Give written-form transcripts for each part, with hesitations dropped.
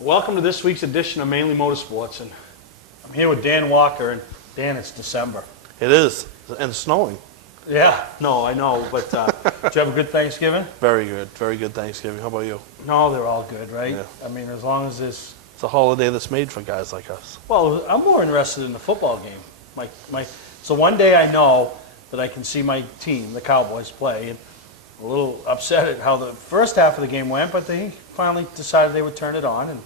Welcome to this week's edition of Mainly Motorsports, and I'm here with Dan Walker, and Dan, it's December. It is, and snowing. Yeah, no, I know, but did you have a good Thanksgiving? Very good Thanksgiving. How about you? No, they're all good, right? Yeah. I mean, as long as it's... It's a holiday that's made for guys like us. Well, I'm more interested in the football game. So one day I know that I can see my team, the Cowboys, play, and a little upset at how the first half of the game went, but they finally decided they would turn it on. And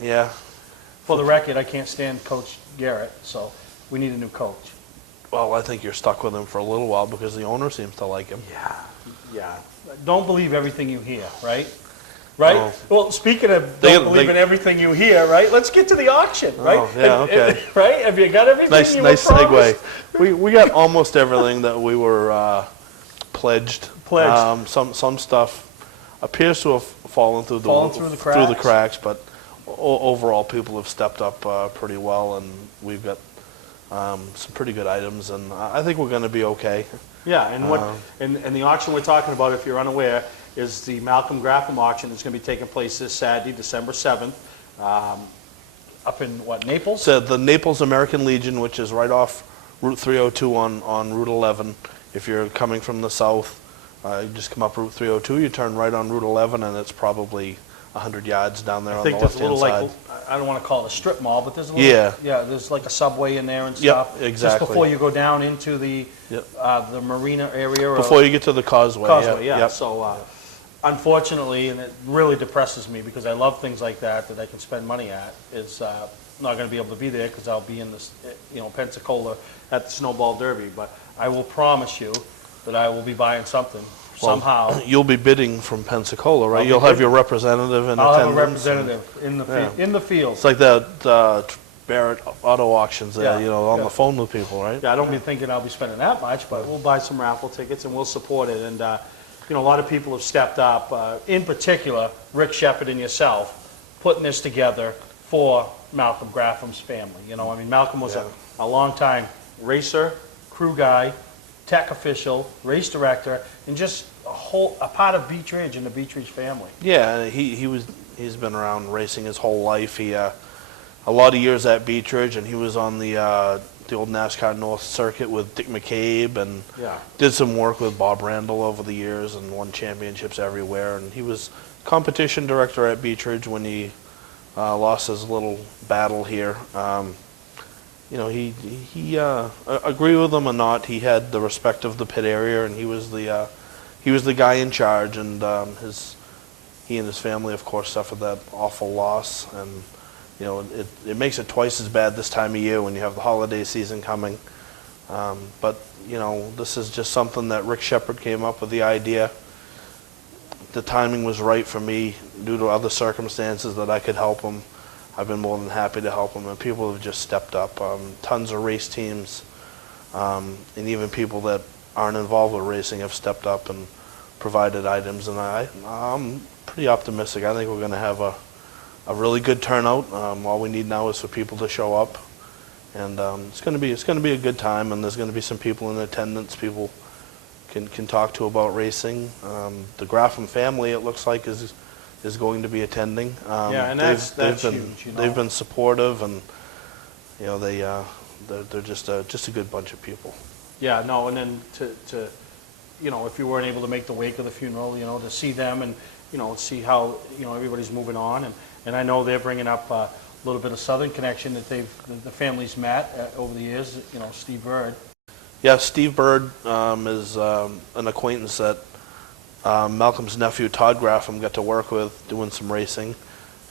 Yeah. for the record, I can't stand Coach Garrett, so we need a new coach. Well, I think you're stuck with him for a little while because the owner seems to like him. Yeah. Don't believe everything you hear, right? Right? Oh. Well, speaking of don't believe in everything you hear, right? Let's get to the auction, right? Oh, yeah, okay. Right? Have you got everything Nice you were promised? segue. We got almost everything that we were pledged. Some stuff appears to have fallen through the cracks, but overall people have stepped up pretty well, and we've got some pretty good items, and I think we're going to be okay. Yeah, and and the auction we're talking about, if you're unaware, is the Malcolm Graffam auction that's going to be taking place this Saturday, December 7th, up in, Naples? So the Naples American Legion, which is right off Route 302 on Route 11. If you're coming from the south, you just come up Route 302, you turn right on Route 11, and it's probably 100 yards down there on the left-hand side. I don't want to call it a strip mall, but there's a little, there's like a subway in there and stuff. Yep, exactly. Just before you go down into the marina area. Before you get to the causeway. Yep. So, unfortunately, and it really depresses me because I love things like that I can spend money at, is not going to be able to be there because I'll be in this, Pensacola at the Snowball Derby. But I will promise you that I will be buying something. Somehow. You'll be bidding from Pensacola, right? You'll have your representative in attendance. I'll have a representative in the field. It's like that Barrett Auto Auctions there, on the phone with people, right? Yeah, I don't be thinking I'll be spending that much, but we'll buy some raffle tickets and we'll support it. And, a lot of people have stepped up, in particular, Rick Shepard and yourself, putting this together for Malcolm Grafham's family. Malcolm was a long-time racer, crew guy, tech official, race director, and just a part of Beech Ridge and the Beech Ridge family. Yeah, he's been around racing his whole life. He a lot of years at Beech Ridge, and he was on the old NASCAR North Circuit with Dick McCabe, and did some work with Bob Randall over the years, and won championships everywhere. And he was competition director at Beech Ridge when he lost his little battle here. He agree with him or not, he had the respect of the pit area, and he was the guy in charge, and he and his family, of course, suffered that awful loss, and it makes it twice as bad this time of year when you have the holiday season coming. But this is just something that Rick Shepard came up with the idea. The timing was right for me due to other circumstances that I could help him. I've been more than happy to help them, and people have just stepped up. Tons of race teams, and even people that aren't involved with racing have stepped up and provided items, and I'm pretty optimistic. I think we're going to have a really good turnout. All we need now is for people to show up, and it's going to be a good time, and there's going to be some people in attendance people can talk to about racing. The Graffam family, it looks like, is going to be attending. And that's huge. They've been supportive, and they're just a good bunch of people. Yeah, no, and then to if you weren't able to make the wake of the funeral, to see them and see how everybody's moving on, and I know they're bringing up a little bit of Southern connection that the families met over the years. Steve Bird. Yeah, Steve Bird is an acquaintance that Malcolm's nephew, Todd Graffam, got to work with doing some racing,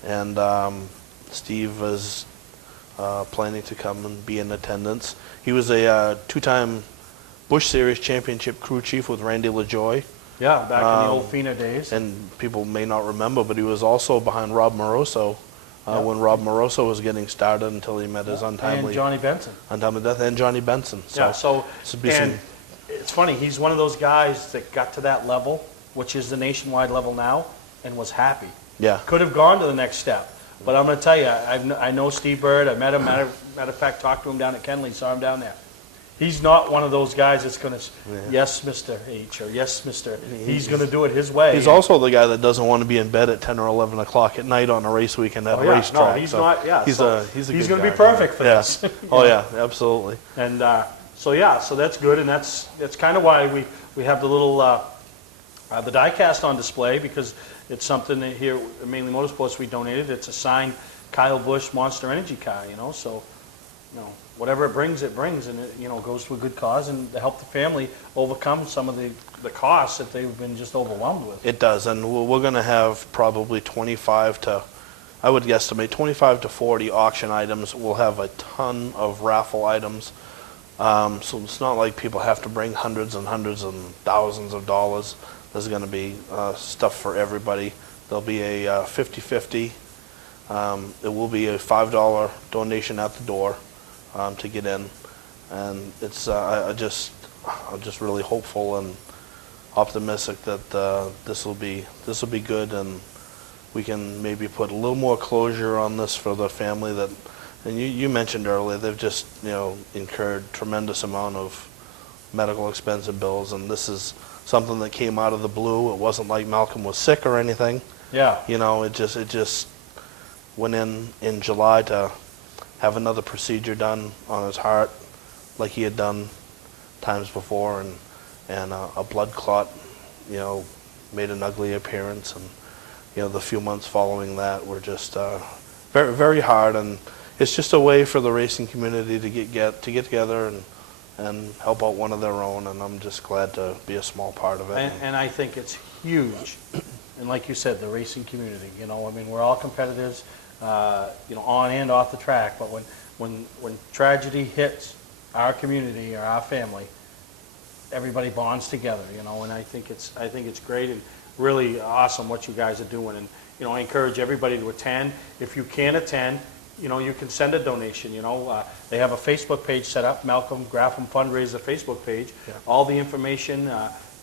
and Steve is planning to come and be in attendance. He was a two-time Busch Series Championship crew chief with Randy LaJoie. Yeah, back in the old FINA days. And people may not remember, but he was also behind Rob Moroso when Rob Moroso was getting started until he met his untimely death, and Johnny Benson. So, it's funny, he's one of those guys that got to that level, which is the nationwide level now, and was happy. Yeah. Could have gone to the next step. But I'm going to tell you, I know Steve Bird. I met him, matter of fact, talked to him down at Kenley, saw him down there. He's not one of those guys that's going to, yes, Mr. H, or yes, Mr. He's going to do it his way. He's also the guy that doesn't want to be in bed at 10 or 11 o'clock at night on a race weekend at a racetrack. No, he's not. Yeah, he's he's going to be guy. perfect for this. Oh yeah, absolutely. And so that's good, and that's kind of why we have the little the diecast on display, because it's something that here at Mainely Motorsports we donated. It's a signed Kyle Busch Monster Energy car, so whatever it brings, and it goes to a good cause and to help the family overcome some of the costs that they've been just overwhelmed with. It does, and we're going to have probably 25 to 40 auction items. We'll have a ton of raffle items, so it's not like people have to bring hundreds and hundreds and thousands of dollars. There's going to be stuff for everybody. There'll be a 50-50. It will be a $5 donation at the door to get in, and it's I'm just really hopeful and optimistic that this will be good, and we can maybe put a little more closure on this for the family that, and you mentioned earlier, they've just incurred tremendous amount of medical expense and bills, and this is something that came out of the blue. It wasn't like Malcolm was sick or anything. Yeah. It just went in July to have another procedure done on his heart like he had done times before, and a blood clot made an ugly appearance, and the few months following that were just very, very hard, and it's just a way for the racing community to get together and help out one of their own, and I'm just glad to be a small part of it. And I think it's huge, and like you said, the racing community, we're all competitors, on and off the track, but when tragedy hits our community or our family, everybody bonds together, and I think it's great and really awesome what you guys are doing, and I encourage everybody to attend. If you can't attend, you can send a donation. They have a Facebook page set up, Malcolm Grafham Fundraiser Facebook page. Yeah. All the information,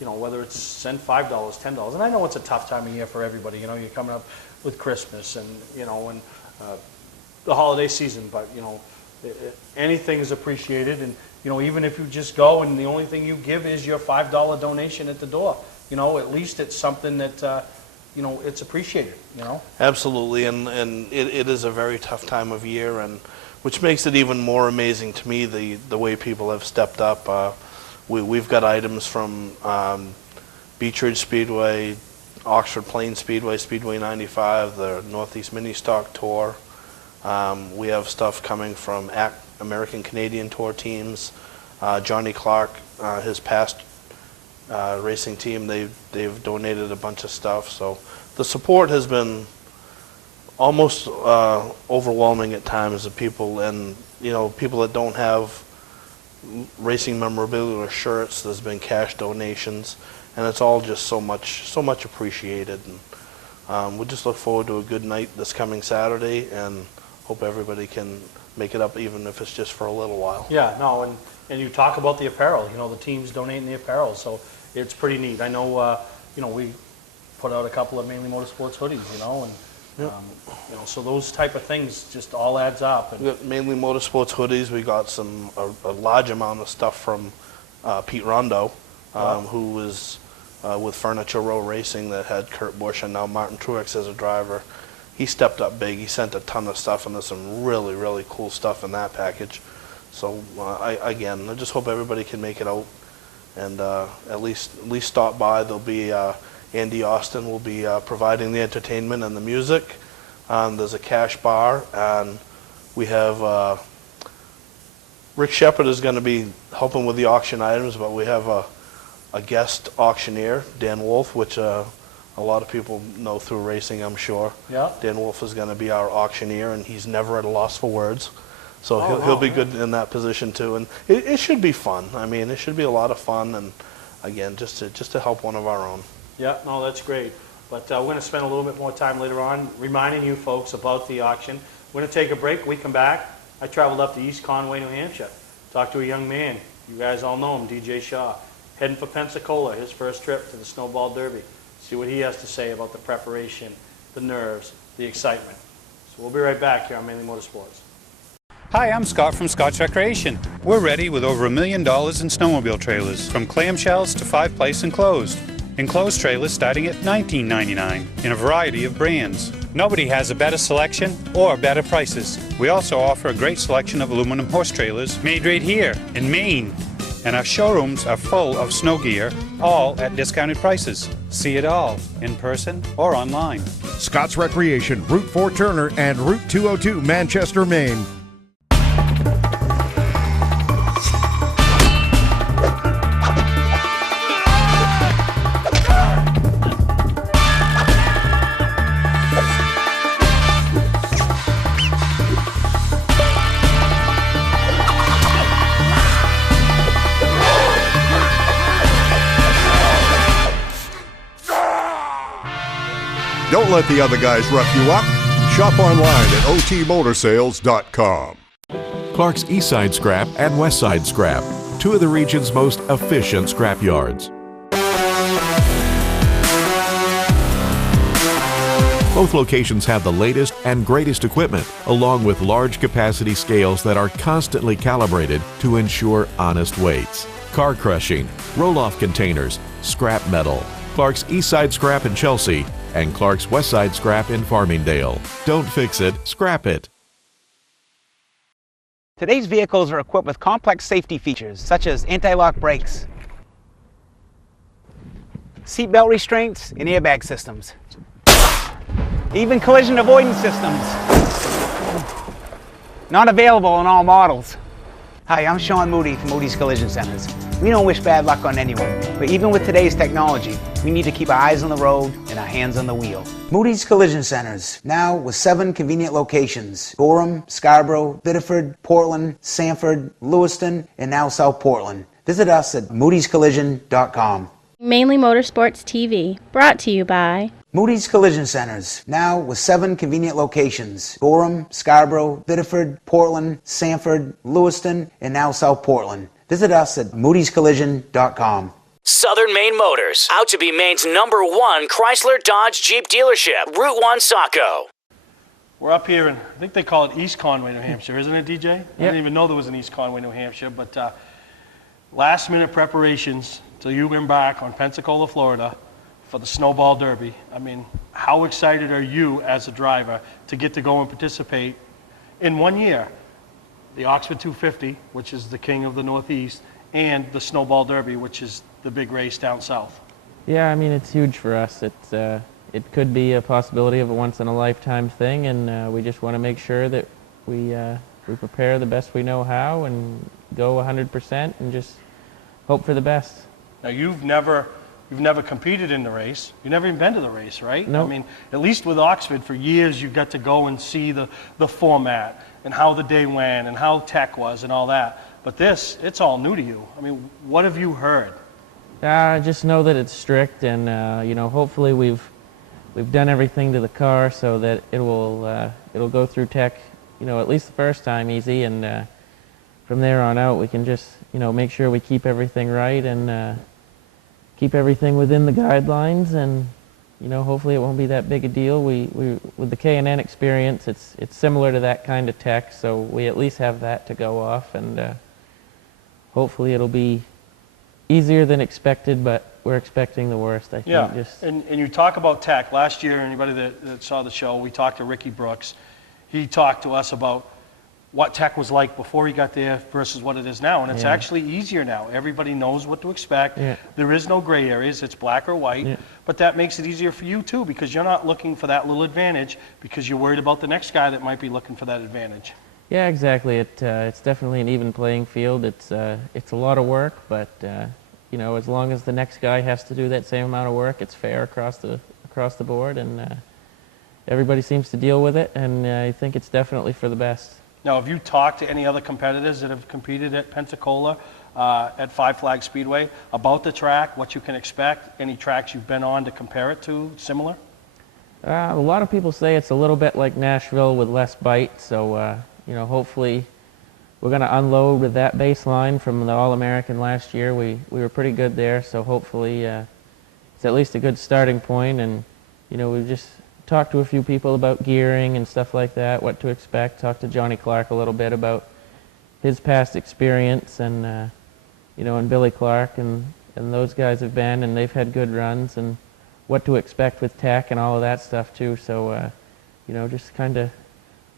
whether it's send $5, $10, and I know it's a tough time of year for everybody. You're coming up with Christmas and and the holiday season, but anything is appreciated, and even if you just go and the only thing you give is your $5 donation at the door, at least it's something that it's appreciated. Absolutely, and it is a very tough time of year, and which makes it even more amazing to me the way people have stepped up. We've got items from Beech Ridge Speedway, Oxford Plains Speedway, Speedway 95, the Northeast Mini Stock Tour. We have stuff coming from American Canadian Tour teams. Johnny Clark, his past racing team, they've donated a bunch of stuff. So the support has been almost overwhelming at times of people, and people that don't have racing memorabilia or shirts. There's been cash donations, and it's all just so much appreciated. And we just look forward to a good night this coming Saturday, and hope everybody can make it up, even if it's just for a little while. Yeah, no, and you talk about the apparel. The team's donating the apparel, so it's pretty neat. I know, we put out a couple of Mainly Motorsports hoodies, and so those type of things just all adds up. And We got Mainly Motorsports hoodies. We got a large amount of stuff from Pete Rondo, who was with Furniture Row Racing that had Kurt Busch and now Martin Truex as a driver. He stepped up big. He sent a ton of stuff, and there's some really, really cool stuff in that package. So I just hope everybody can make it out and at least stop by. There'll be Andy Austin will be providing the entertainment and the music. There's a cash bar, and we have Rick Shepard is going to be helping with the auction items, but we have a guest auctioneer, Dan Wolf, which a lot of people know through racing, I'm sure. Yeah. Dan Wolf is going to be our auctioneer, and he's never at a loss for words. So he'll be good in that position too, and it should be fun. It should be a lot of fun, and again, just to help one of our own. Yeah, no, that's great. But we're going to spend a little bit more time later on reminding you folks about the auction. We're going to take a break. We come back. I traveled up to East Conway, New Hampshire. Talked to a young man. You guys all know him, DJ Shaw. Heading for Pensacola, his first trip to the Snowball Derby. See what he has to say about the preparation, the nerves, the excitement. So we'll be right back here on Mainly Motorsports. Hi, I'm Scott from Scott's Recreation. We're ready with over $1 million in snowmobile trailers, from clamshells to 5-place enclosed. Enclosed trailers starting at $19.99 in a variety of brands. Nobody has a better selection or better prices. We also offer a great selection of aluminum horse trailers made right here in Maine. And our showrooms are full of snow gear, all at discounted prices. See it all in person or online. Scott's Recreation, Route 4 Turner and Route 202 Manchester, Maine. Don't let the other guys rough you up. Shop online at otmotorsales.com. Clark's Eastside Scrap and Westside Scrap, two of the region's most efficient scrap yards. Both locations have the latest and greatest equipment, along with large capacity scales that are constantly calibrated to ensure honest weights. Car crushing, roll-off containers, scrap metal. Clark's Eastside Scrap in Chelsea and Clark's Westside Scrap in Farmingdale. Don't fix it, scrap it. Today's vehicles are equipped with complex safety features such as anti-lock brakes, seatbelt restraints, and airbag systems. Even collision avoidance systems. Not available in all models. Hi, I'm Sean Moody from Moody's Collision Centers. We don't wish bad luck on anyone, but even with today's technology, we need to keep our eyes on the road and our hands on the wheel. Moody's Collision Centers, now with 7 convenient locations: Gorham, Scarborough, Biddeford, Portland, Sanford, Lewiston, and now South Portland. Visit us at moodyscollision.com. Mainly Motorsports TV, brought to you by Moody's Collision Centers, now with 7 convenient locations: Gorham, Scarborough, Biddeford, Portland, Sanford, Lewiston, and now South Portland. Visit us at moodyscollision.com. Southern Maine Motors, out to be Maine's #1 Chrysler Dodge Jeep dealership, Route 1 Saco. We're up here in, I think they call it East Conway, New Hampshire, isn't it, DJ? I didn't even know there was an East Conway, New Hampshire, but last minute preparations till you embark on Pensacola, Florida for the Snowball Derby. I mean, how excited are you as a driver to get to go and participate in 1 year? The Oxford 250, which is the king of the Northeast, and the Snowball Derby, which is the big race down south. Yeah, I mean, it's huge for us. It could be a possibility of a once-in-a-lifetime thing, and we just want to make sure that we prepare the best we know how and go 100% and just hope for the best. Now, you've never competed in the race. You've never even been to the race, right? No. I mean, at least with Oxford, for years you got to go and see the format and how the day went and how tech was and all that. But this, it's all new to you. I mean, what have you heard? I just know that it's strict, and hopefully we've done everything to the car so that it'll go through tech, at least the first time easy, and from there on out we can just make sure we keep everything right and keep everything within the guidelines, and hopefully it won't be that big a deal. We with the K&N experience, it's similar to that kind of tech, so we at least have that to go off, and hopefully it'll be easier than expected, but we're expecting the worst, I think. Yeah, and you talk about tech. Last year, anybody that saw the show, we talked to Ricky Brooks. He talked to us about what tech was like before he got there versus what it is now, and it's actually easier now. Everybody knows what to expect. Yeah. There is no gray areas. It's black or white, but that makes it easier for you too, because you're not looking for that little advantage because you're worried about the next guy that might be looking for that advantage. Yeah, exactly. It's definitely an even playing field. It's a lot of work, but as long as the next guy has to do that same amount of work, it's fair across the board, and everybody seems to deal with it, and I think it's definitely for the best. Now, have you talked to any other competitors that have competed at Pensacola, at Five Flag Speedway, about the track, what you can expect, any tracks you've been on to compare it to, similar? A lot of people say it's a little bit like Nashville with less bite, so hopefully we're going to unload with that baseline from the All-American last year. We were pretty good there, so hopefully it's at least a good starting point, and we've just talked to a few people about gearing and stuff like that, what to expect. Talked to Johnny Clark a little bit about his past experience, and you know, and Billy Clark and those guys have been, and they've had good runs, and what to expect with tech and all of that stuff too. So you know, just kind of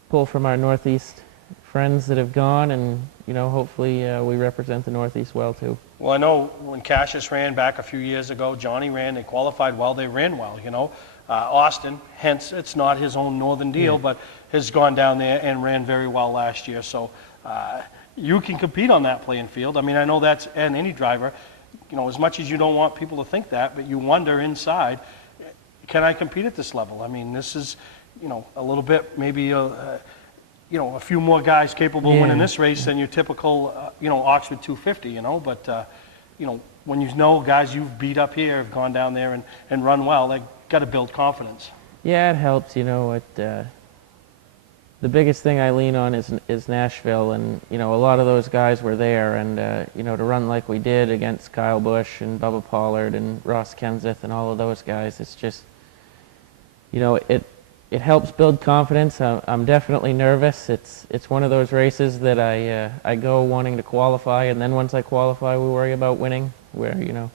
pull from our Northeast friends that have gone, and you know, hopefully we represent the Northeast well too. Well, I know when Cassius ran back a few years ago, Johnny ran, they qualified well, they ran well, you know. Austin, hence it's not his own northern deal, but has gone down there and ran very well last year. So you can compete on that playing field. I mean, I know that's, and any driver, you know, as much as you don't want people to think that, but you wonder inside, can I compete at this level? I mean, this is, you know, a little bit, maybe, you know, a few more guys capable of winning this race than your typical, you know, Oxford 250, you know, but, you know, when you know guys you've beat up here have gone down there and run well, they got to build confidence. Yeah, it helps, you know. The biggest thing I lean on is Nashville, and you know, a lot of those guys were there, and you know, to run like we did against Kyle Busch and Bubba Pollard and Ross Kenseth and all of those guys, it's just, you know, it helps build confidence. I'm definitely nervous. It's one of those races that I go wanting to qualify, and then once I qualify, we worry about winning. Where, you know,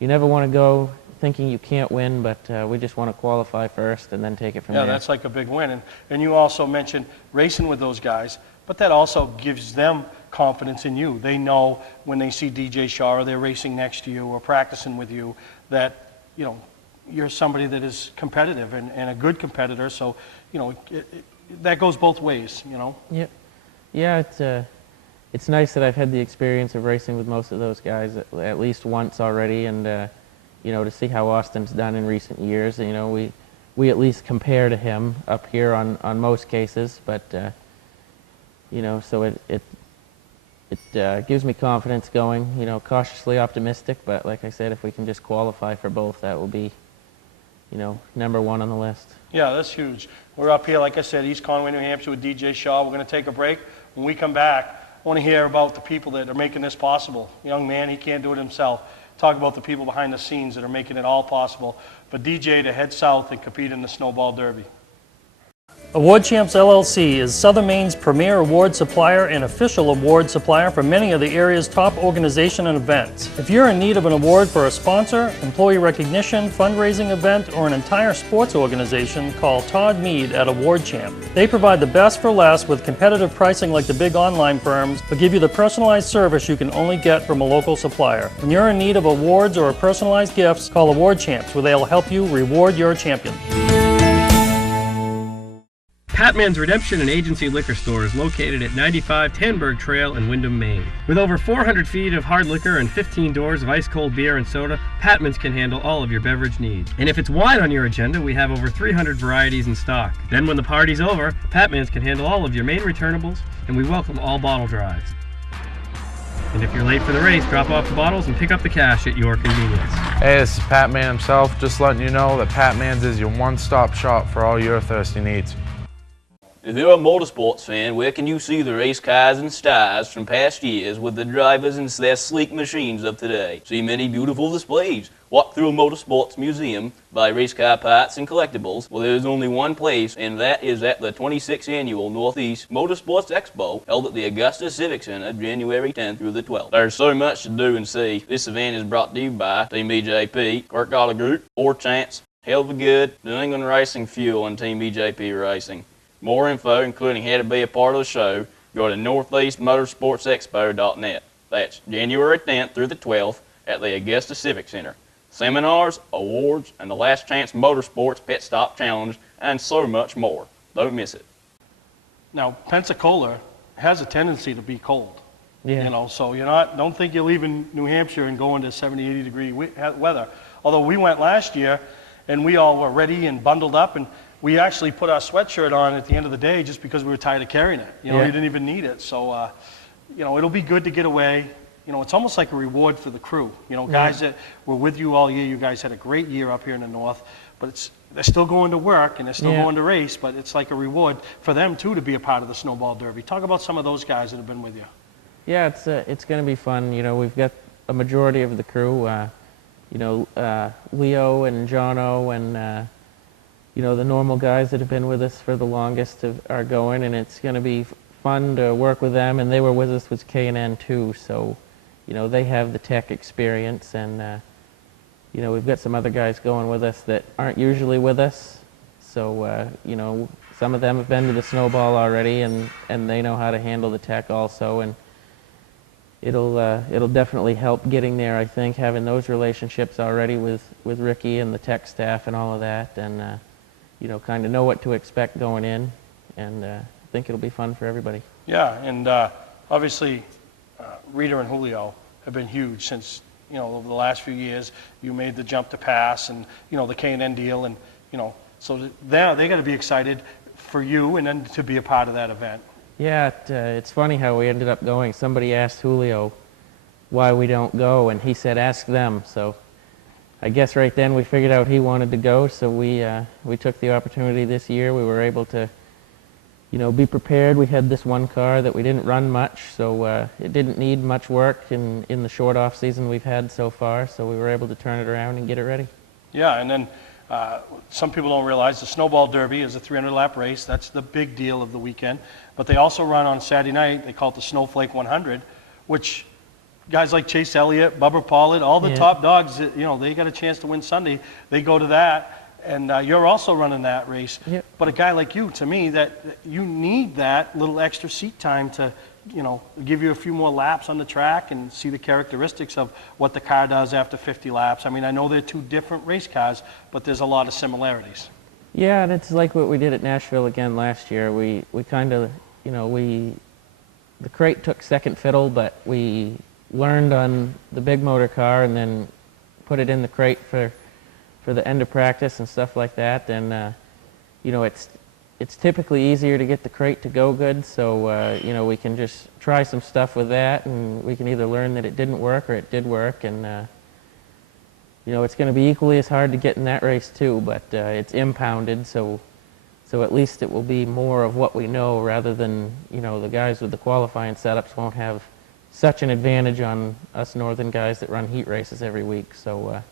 you never want to go thinking you can't win, but we just want to qualify first and then take it from there. Yeah, that's like a big win. And you also mentioned racing with those guys, but that also gives them confidence in you. They know when they see DJ Shaw or they're racing next to you or practicing with you that, you know, you're somebody that is competitive and a good competitor. So, you know, that goes both ways, you know. Yeah, yeah. It's nice that I've had the experience of racing with most of those guys at least once already, and you know, to see how Austin's done in recent years. You know, we at least compare to him up here on most cases, but you know, so it gives me confidence going. You know, cautiously optimistic, but like I said, if we can just qualify for both, that will be, you know, #1 on the list. Yeah, that's huge. We're up here, like I said, East Conway, New Hampshire with DJ Shaw. We're going to take a break. When we come back, I want to hear about the people that are making this possible. Young man, he can't do it himself. Talk about the people behind the scenes that are making it all possible for DJ to head south and compete in the Snowball Derby. Award Champs LLC is Southern Maine's premier award supplier and official award supplier for many of the area's top organizations and events. If you're in need of an award for a sponsor, employee recognition, fundraising event, or an entire sports organization, call Todd Mead at Award Champ. They provide the best for less with competitive pricing like the big online firms, but give you the personalized service you can only get from a local supplier. When you're in need of awards or personalized gifts, call Award Champs, where they'll help you reward your champion. Patman's Redemption and Agency Liquor Store is located at 95 Tanberg Trail in Windham, Maine. With over 400 feet of hard liquor and 15 doors of ice-cold beer and soda, Patman's can handle all of your beverage needs. And if it's wine on your agenda, we have over 300 varieties in stock. Then when the party's over, Patman's can handle all of your Maine returnables, and we welcome all bottle drives. And if you're late for the race, drop off the bottles and pick up the cash at your convenience. Hey, this is Pat Man himself, just letting you know that Pat Man's is your one-stop shop for all your thirsty needs. If you're a motorsports fan, where can you see the race cars and stars from past years with the drivers and their sleek machines of today? See many beautiful displays. Walk through a motorsports museum, buy race car parts and collectibles. Well, there's only one place, and that is at the 26th Annual Northeast Motorsports Expo, held at the Augusta Civic Center, January 10th through the 12th. There's so much to do and see. This event is brought to you by Team BJP, Kirk Auto Group, 4Chance, Hell of a Good, New England Racing Fuel, and Team BJP Racing. More info, including how to be a part of the show, go to northeastmotorsportsexpo.net. That's January 10th through the 12th at the Augusta Civic Center. Seminars, awards, and the Last Chance Motorsports Pit Stop Challenge, and so much more. Don't miss it. Now, Pensacola has a tendency to be cold. Yeah. You know, so don't think you're leaving New Hampshire and going to 70, 80 degree weather. Although we went last year and we all were ready and bundled up, and we actually put our sweatshirt on at the end of the day just because we were tired of carrying it. You know, you didn't even need it. So, you know, it'll be good to get away. You know, it's almost like a reward for the crew. You know, guys that were with you all year, you guys had a great year up here in the north, but they're still going to work and they're still going to race, but it's like a reward for them, too, to be a part of the Snowball Derby. Talk about some of those guys that have been with you. Yeah, it's going to be fun. You know, we've got a majority of the crew, you know, Leo and Jono and the normal guys that have been with us for the longest are going, and it's going to be fun to work with them. And they were with us with K&N too, so they have the tech experience, and we've got some other guys going with us that aren't usually with us. So some of them have been to the snowball already, and they know how to handle the tech also, and it'll definitely help getting there, I think, having those relationships already with Ricky and the tech staff and all of that, and kind of know what to expect going in, and I think it'll be fun for everybody. Yeah, and obviously Rita and Julio have been huge since, over the last few years. You made the jump to pass, and, the K&N deal, and, so they got to be excited for you and then to be a part of that event. Yeah, it's funny how we ended up going. Somebody asked Julio why we don't go, and he said, ask them. So I guess right then we figured out he wanted to go, so we took the opportunity this year. We were able to, be prepared. We had this one car that we didn't run much, so it didn't need much work in the short off season we've had so far, so we were able to turn it around and get it ready. Yeah, and then some people don't realize the Snowball Derby is a 300-lap race. That's the big deal of the weekend. But they also run on Saturday night. They call it the Snowflake 100, which guys like Chase Elliott, Bubba Pollard, all the top dogs, they got a chance to win Sunday. They go to that, and you're also running that race. Yep. But a guy like you, to me, that you need that little extra seat time to give you a few more laps on the track and see the characteristics of what the car does after 50 laps. I mean, I know they're two different race cars, but there's a lot of similarities. Yeah, and it's like what we did at Nashville again last year. We kind of, the crate took second fiddle, but we learned on the big motor car and then put it in the crate for the end of practice and stuff like that. And, it's typically easier to get the crate to go good, so we can just try some stuff with that, and we can either learn that it didn't work or it did work, and it's going to be equally as hard to get in that race too, but it's impounded, so at least it will be more of what we know rather than the guys with the qualifying setups won't have such an advantage on us northern guys that run heat races every week. So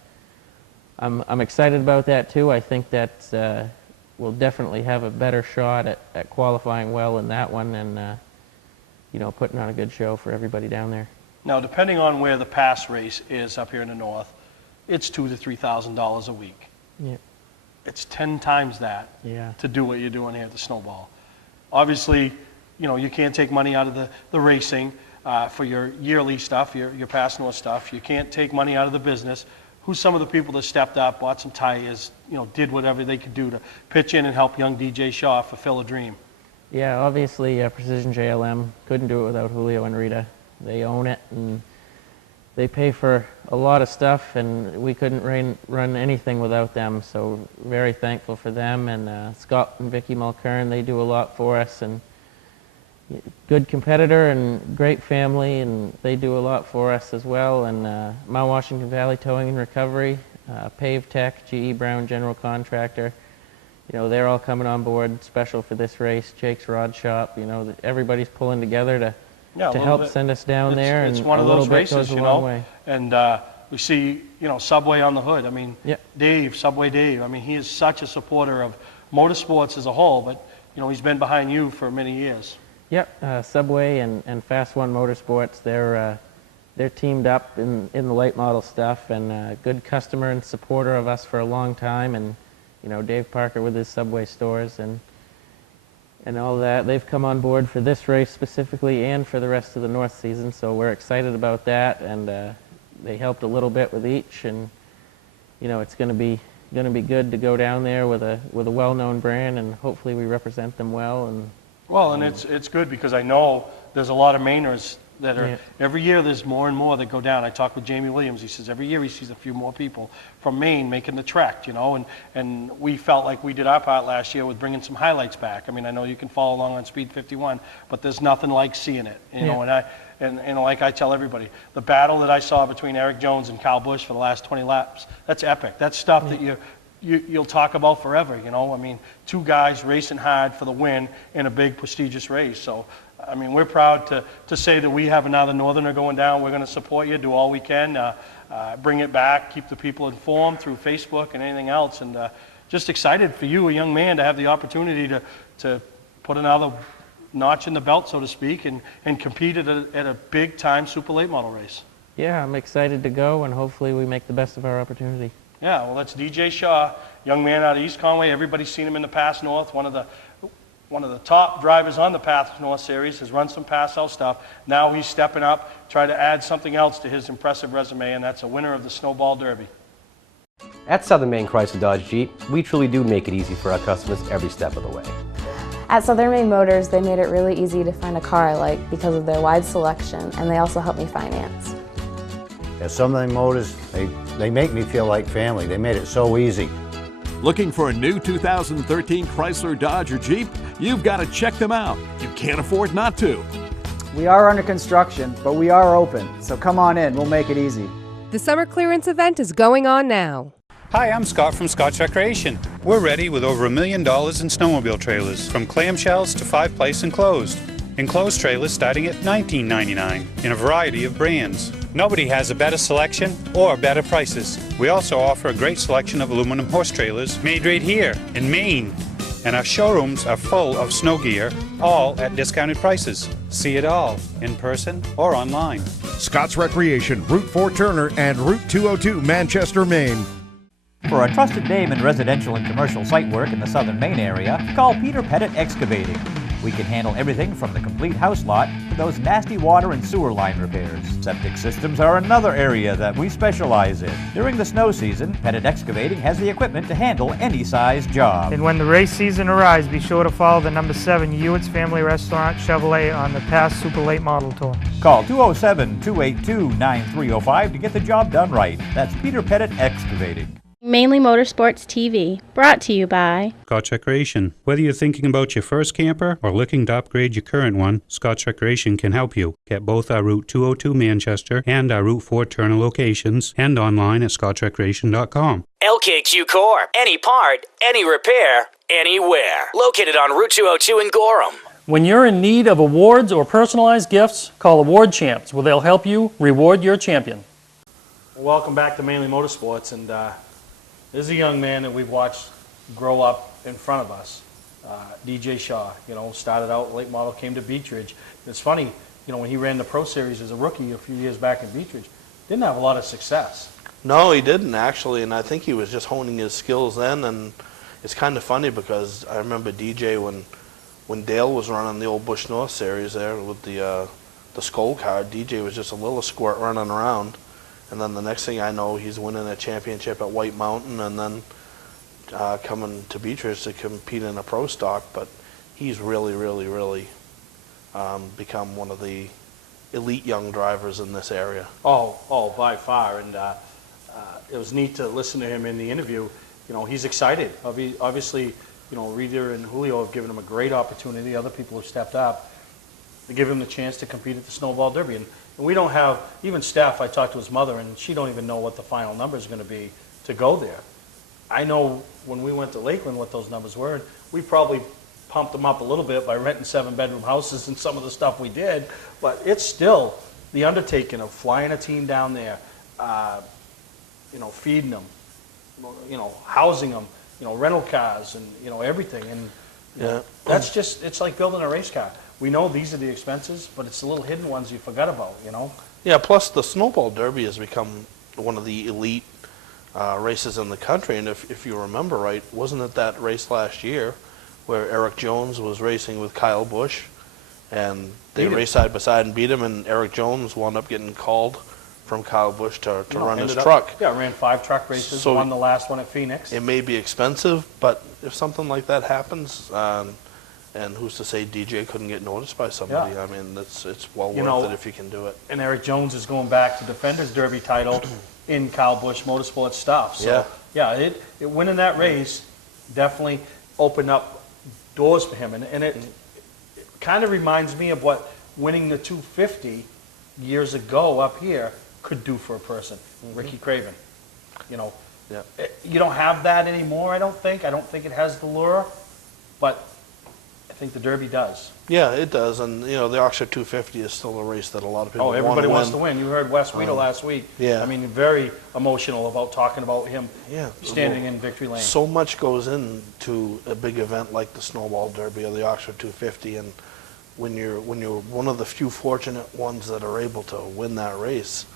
I'm excited about that too. I think that we'll definitely have a better shot at qualifying well in that one, and putting on a good show for everybody down there. Now, depending on where the pass race is up here in the north, it's $2,000 to $3,000 a week. Yeah. It's 10 times that to do what you're doing here at the Snowball. Obviously, you can't take money out of the racing for your yearly stuff, your pass north stuff. You can't take money out of the business. Who's some of the people that stepped up, bought some tires, did whatever they could do to pitch in and help young DJ Shaw fulfill a dream? Yeah, obviously Precision JLM couldn't do it without Julio and Rita. They own it, and they pay for a lot of stuff, and we couldn't run anything without them, so very thankful for them. And Scott and Vicky Mulkern, they do a lot for us, and good competitor and great family, and they do a lot for us as well. And Mount Washington Valley Towing and Recovery, Pave Tech, GE Brown General Contractor, they're all coming on board special for this race. Jake's Rod Shop, everybody's pulling together to help send us down there. It's and one of a little those bit races, goes a long way. And we see, Subway on the hood. I mean, Subway Dave, I mean, he is such a supporter of motorsports as a whole, but, he's been behind you for many years. Yep, Subway and Fast One Motorsports, they're teamed up in the late model stuff, and good customer and supporter of us for a long time. And Dave Parker with his Subway stores and all that, they've come on board for this race specifically and for the rest of the North season. So we're excited about that, and they helped a little bit with each, and it's going to be good to go down there with a well-known brand, and hopefully we represent them well. And it's good because I know there's a lot of Mainers that are, every year there's more and more that go down. I talked with Jamie Williams. He says every year he sees a few more people from Maine making the trek, and we felt like we did our part last year with bringing some highlights back. I mean, I know you can follow along on Speed 51, but there's nothing like seeing it, and like I tell everybody, the battle that I saw between Eric Jones and Kyle Busch for the last 20 laps, that's epic. That's stuff that you'll talk about forever, I mean, two guys racing hard for the win in a big, prestigious race. So, I mean, we're proud to say that we have another Northerner going down. We're going to support you, do all we can, bring it back, keep the people informed through Facebook and anything else. And, just excited for you, a young man, to have the opportunity to put another notch in the belt, so to speak, and compete at a big-time Super Late Model race. Yeah, I'm excited to go, and hopefully we make the best of our opportunity. Yeah, well, that's DJ Shaw, young man out of East Conway. Everybody's seen him in the Pass North, one of the top drivers on the Pass North series, has run some Pass Out stuff. Now he's stepping up, trying to add something else to his impressive resume, and that's a winner of the Snowball Derby. At Southern Maine Chrysler Dodge Jeep, we truly do make it easy for our customers every step of the way. At Southern Maine Motors, they made it really easy to find a car I like because of their wide selection, and they also help me finance. At Southern Maine Motors, they make me feel like family. They made it so easy. Looking for a new 2013 Chrysler Dodge or Jeep? You've got to check them out. You can't afford not to. We are under construction, but we are open, so come on in, we'll make it easy. The summer clearance event is going on now. Hi, I'm Scott from Scott's Recreation. We're ready with over $1 million in snowmobile trailers, from clamshells to 5-place enclosed. Enclosed trailers starting at $19.99 in a variety of brands. Nobody has a better selection or better prices. We also offer a great selection of aluminum horse trailers made right here in Maine. And our showrooms are full of snow gear, all at discounted prices. See it all in person or online. Scott's Recreation, Route 4 Turner and Route 202 Manchester, Maine. For a trusted name in residential and commercial site work in the Southern Maine area, call Peter Pettit Excavating. We can handle everything from the complete house lot to those nasty water and sewer line repairs. Septic systems are another area that we specialize in. During the snow season, Pettit Excavating has the equipment to handle any size job. And when the race season arrives, be sure to follow the number 7 Hewitt's Family Restaurant Chevrolet on the Pass Super Late Model Tour. Call 207-282-9305 to get the job done right. That's Peter Pettit Excavating. Mainly Motorsports TV, brought to you by Scott's Recreation. Whether you're thinking about your first camper or looking to upgrade your current one, Scott's Recreation can help you. Get both our Route 202 Manchester and our Route 4 Turner locations and online at scottsrecreation.com. LKQ Core. Any part, any repair, anywhere. Located on Route 202 in Gorham. When you're in need of awards or personalized gifts, call Award Champs, where they'll help you reward your champion. Welcome back to Mainly Motorsports, and this is a young man that we've watched grow up in front of us. DJ Shaw, started out late model, came to Beechridge. It's funny, when he ran the Pro Series as a rookie a few years back in Beechridge, didn't have a lot of success. No, he didn't actually, and I think he was just honing his skills then. And it's kind of funny because I remember DJ when Dale was running the old Bush North Series there with the Skull card. DJ was just a little squirt running around. And then the next thing I know, he's winning a championship at White Mountain and then coming to Beechridge to compete in a pro stock. But he's really, really, really become one of the elite young drivers in this area. Oh, by far. And it was neat to listen to him in the interview. He's excited. Obviously, Rita and Julio have given him a great opportunity. Other people have stepped up to give him the chance to compete at the Snowball Derby. And we don't have, even Steph, I talked to his mother, and she don't even know what the final number is going to be to go there. I know when we went to Lakeland what those numbers were, and we probably pumped them up a little bit by renting 7-bedroom houses and some of the stuff we did, but it's still the undertaking of flying a team down there, feeding them, housing them, rental cars and, everything. And that's just, it's like building a race car. We know these are the expenses, but it's the little hidden ones you forgot about, Yeah, plus the Snowball Derby has become one of the elite races in the country. And if you remember right, wasn't it that race last year where Eric Jones was racing with Kyle Busch, and they raced side by side and beat him, and Eric Jones wound up getting called from Kyle Busch to run his truck. Yeah, ran 5 truck races, so won the last one at Phoenix. It may be expensive, but if something like that happens, and who's to say DJ couldn't get noticed by somebody? Yeah. I mean, it's well worth it if you can do it. And Eric Jones is going back to defend his Derby title in Kyle Busch Motorsports stuff. So, it winning that race definitely opened up doors for him. And it kind of reminds me of what winning the 250 years ago up here could do for a person. Ricky Craven. You don't have that anymore, I don't think. I don't think it has the lure. But think the Derby does. Yeah, it does, and the Oxford 250 is still a race that a lot of people Everybody want wants to win. You heard Wes Weedle last week. Yeah. I mean, very emotional about talking about him standing in victory lane. So much goes into a big event like the Snowball Derby or the Oxford 250, and when you're one of the few fortunate ones that are able to win that race,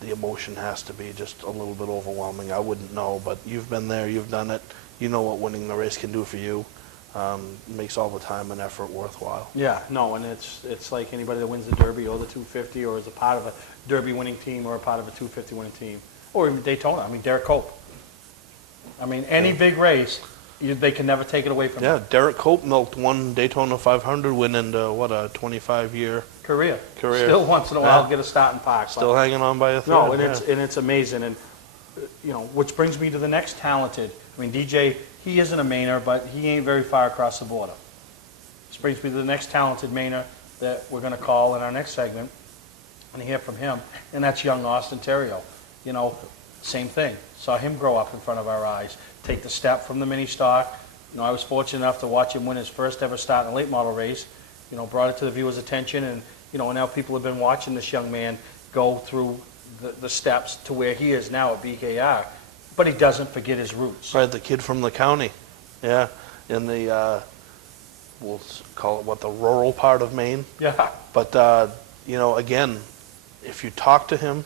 the emotion has to be just a little bit overwhelming. I wouldn't know, but you've been there, you've done it. You know what winning the race can do for you. Makes all the time and effort worthwhile. Yeah, no, and it's like anybody that wins the Derby or the 250 or is a part of a Derby winning team or a part of a 250 winning team, or even Daytona. I mean, Derek Cope. I mean, any big race, they can never take it away from him. Yeah, Derek Cope milked one Daytona 500 win into, what, a 25-year career. Career. Still once in a while get a start in park. Still hanging on by a thread. No, and it's amazing. And, which brings me to the next talented. I mean, DJ, he isn't a Mainer, but he ain't very far across the border. This brings me to the next talented Mainer that we're going to call in our next segment and hear from him, and that's young Austin Terrio. Same thing. Saw him grow up in front of our eyes, take the step from the mini stock. I was fortunate enough to watch him win his first ever start in a late model race. Brought it to the viewers' attention, and now people have been watching this young man go through the steps to where he is now at BKR. But he doesn't forget his roots. Right, the kid from the county. Yeah, in the, we'll call it, the rural part of Maine. Yeah. But, again, if you talk to him,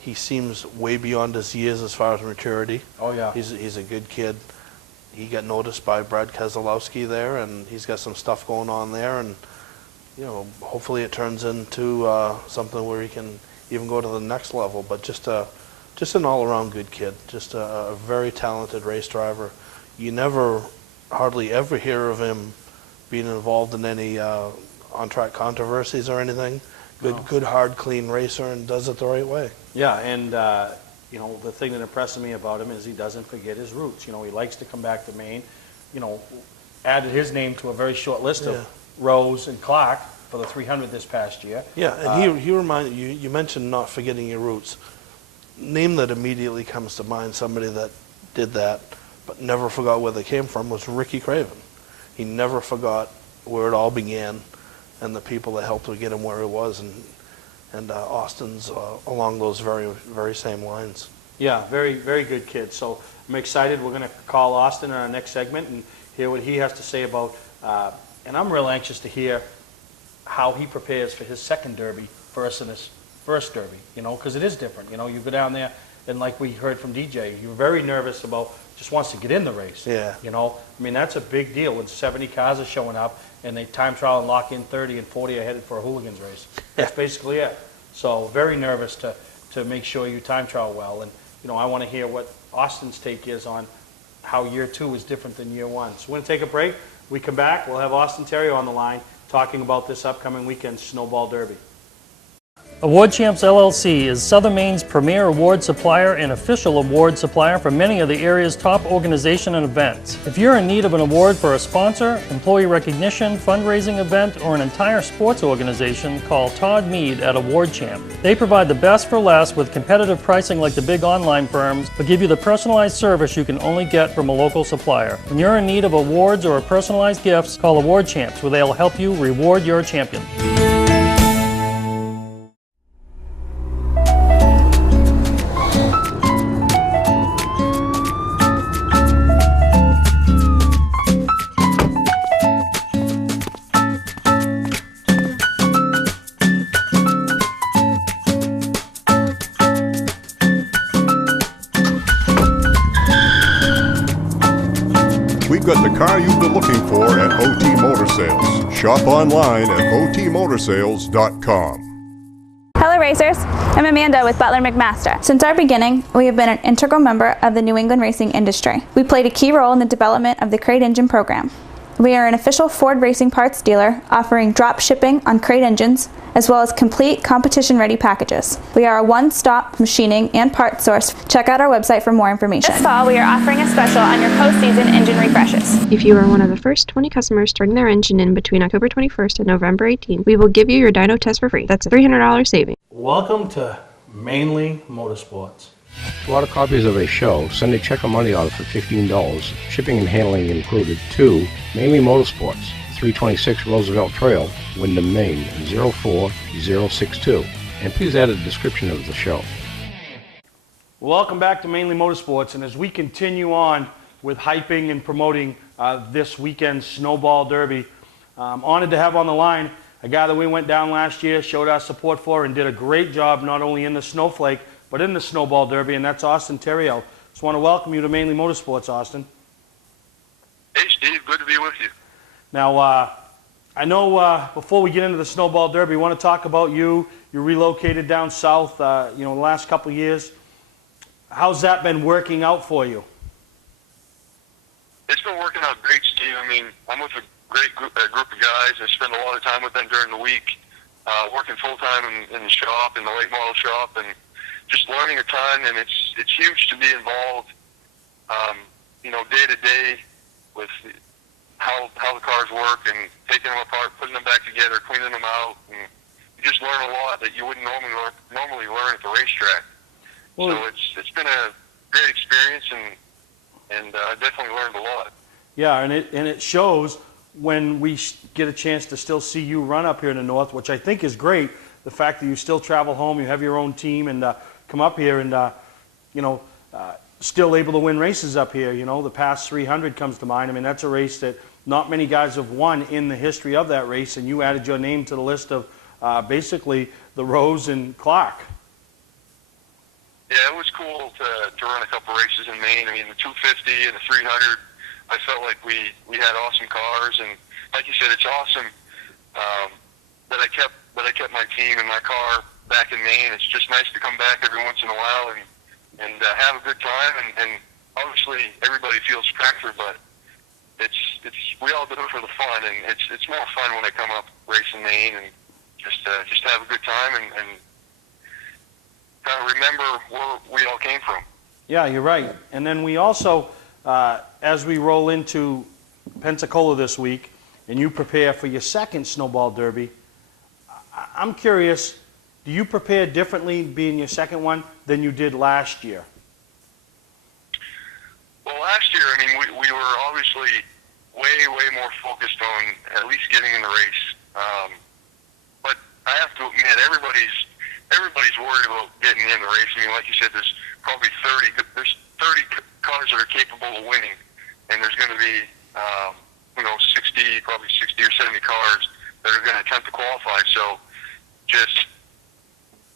he seems way beyond his years as far as maturity. Oh, yeah. He's a good kid. He got noticed by Brad Keselowski there, and he's got some stuff going on there, and, hopefully it turns into something where he can even go to the next level. But just an all-around good kid, just a very talented race driver. You never, hardly ever hear of him being involved in any on-track controversies or anything. Good, hard, clean racer, and does it the right way. Yeah, and the thing that impresses me about him is he doesn't forget his roots. He likes to come back to Maine. Added his name to a very short list of Rose and Clark for the 300 this past year. Yeah, and he reminded you mentioned not forgetting your roots. Name that immediately comes to mind, somebody that did that but never forgot where they came from, was Ricky Craven. He never forgot where it all began and the people that helped to get him where he was, and Austin's along those very, very same lines. Yeah, very, very good kid. So I'm excited. We're going to call Austin in our next segment and hear what he has to say about, and I'm real anxious to hear how he prepares for his second Derby versus his first Derby, because it is different. You go down there, and like we heard from DJ, you're very nervous about, just wants to get in the race. Yeah. I mean, that's a big deal when 70 cars are showing up and they time trial and lock in 30 and 40 are headed for a hooligans race. That's basically it. So very nervous to make sure you time trial well. And, I want to hear what Austin's take is on how year 2 is different than year 1. So we're going to take a break. We come back, we'll have Austin Terrio on the line talking about this upcoming weekend's Snowball Derby. Award Champs LLC is Southern Maine's premier award supplier and official award supplier for many of the area's top organization and events. If you're in need of an award for a sponsor, employee recognition, fundraising event, or an entire sports organization, call Todd Mead at Award Champ. They provide the best for less with competitive pricing like the big online firms, but give you the personalized service you can only get from a local supplier. When you're in need of awards or personalized gifts, call Award Champs, where they'll help you reward your champion. We've got the car you've been looking for at OT Motor Sales. Shop online at otmotorsales.com. Hello racers, I'm Amanda with Butler McMaster. Since our beginning, we have been an integral member of the New England racing industry. We played a key role in the development of the crate engine program. We are an official Ford racing parts dealer offering drop shipping on crate engines as well as complete competition-ready packages. We are a one-stop machining and parts source. Check out our website for more information. This fall, we are offering a special on your post-season engine refreshes. If you are one of the first 20 customers turning their engine in between October 21st and November 18th, we will give you your dyno test for free. That's a $300 saving. Welcome to Mainely Motorsports. To order copies of a show, send a check or money order for $15, shipping and handling included, to Mainely Motorsports, 326 Roosevelt Trail, Windham, Maine, 04062. And please add a description of the show. Welcome back to Mainly Motorsports, and as we continue on with hyping and promoting this weekend's Snowball Derby, I'm honored to have on the line a guy that we went down last year, showed our support for, and did a great job not only in the Snowflake, but in the Snowball Derby, and that's Austin Theriault. Just want to welcome you to Mainly Motorsports, Austin. Hey, Steve. Good to be with you. Now, I know before we get into the Snowball Derby, we want to talk about you. You relocated down south, the last couple of years. How's that been working out for you? It's been working out great, Steve. I mean, I'm with a great group of guys. I spend a lot of time with them during the week, working full-time in the shop, in the late model shop, and just learning a ton, and it's huge to be involved, day to day with how the cars work and taking them apart, putting them back together, cleaning them out, and you just learn a lot that you wouldn't normally learn at the racetrack. Well, so it's been a great experience, and I definitely learned a lot. Yeah, and it shows when we get a chance to still see you run up here in the north, which I think is great. The fact that you still travel home, you have your own team, and come up here and still able to win races up here. The past 300 comes to mind. I mean, that's a race that not many guys have won in the history of that race, and you added your name to the list of basically the Rose and Clark. Yeah, it was cool to run a couple races in Maine. I mean, the 250 and the 300, I felt like we had awesome cars, and like you said, it's awesome that I kept my team and my car back in Maine. It's just nice to come back every once in a while and have a good time, and obviously everybody feels pressure, but we all do it for the fun, and it's more fun when I come up racing Maine and just have a good time and kind of remember where we all came from. Yeah, you're right. And then we also, as we roll into Pensacola this week, and you prepare for your second Snowball Derby, I'm curious, do you prepare differently being your second one than you did last year? Well, last year, I mean, we were obviously way more focused on at least getting in the race. But I have to admit, everybody's worried about getting in the race. I mean, like you said, there's probably 30 cars that are capable of winning, and there's going to be 60 or 70 cars that are going to attempt to qualify. So just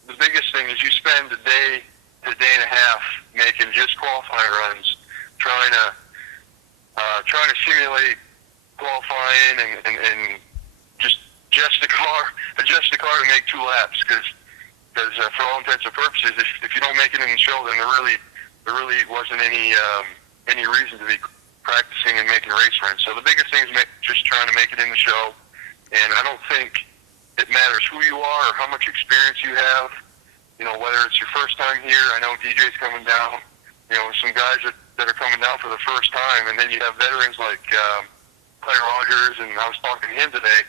the biggest thing is you spend a day to a day and a half making just qualifying runs, trying to simulate qualifying and just adjust the car to make 2 laps, because for all intents and purposes, if you don't make it in the show, then there really wasn't any reason to be practicing and making race runs. So the biggest thing is just trying to make it in the show, and I don't think it matters who you are or how much experience you have. Whether it's your first time here, I know DJ's coming down, some guys that are coming down for the first time, and then you have veterans like Clay Rogers, and I was talking to him today.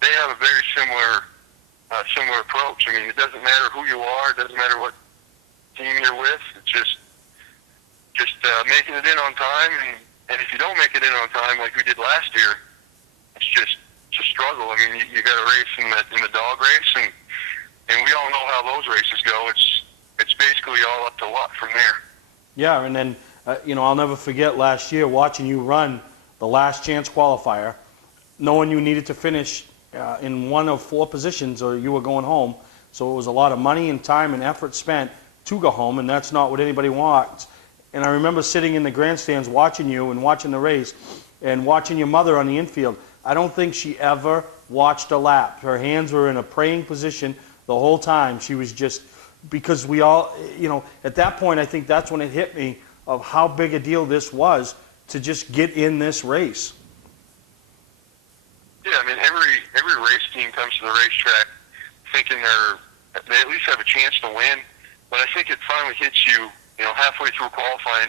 They have a very similar approach. I mean, it doesn't matter who you are, it doesn't matter what team you're with. It's just making it in on time, and if you don't make it in on time like we did last year, it's just a struggle. I mean, you got to race in the dog race, and we all know how those races go. It's basically all up to luck from there. Yeah, and then I'll never forget last year watching you run the last chance qualifier, knowing you needed to finish in one of 4 positions or you were going home. So it was a lot of money and time and effort spent to go home, and that's not what anybody wants. And I remember sitting in the grandstands watching you and watching the race and watching your mother on the infield. I don't think she ever watched a lap. Her hands were in a praying position the whole time. She was just, because we all, at that point, I think that's when it hit me of how big a deal this was to just get in this race. Yeah, I mean, every race team comes to the racetrack thinking they at least have a chance to win, but I think it finally hits you, halfway through qualifying.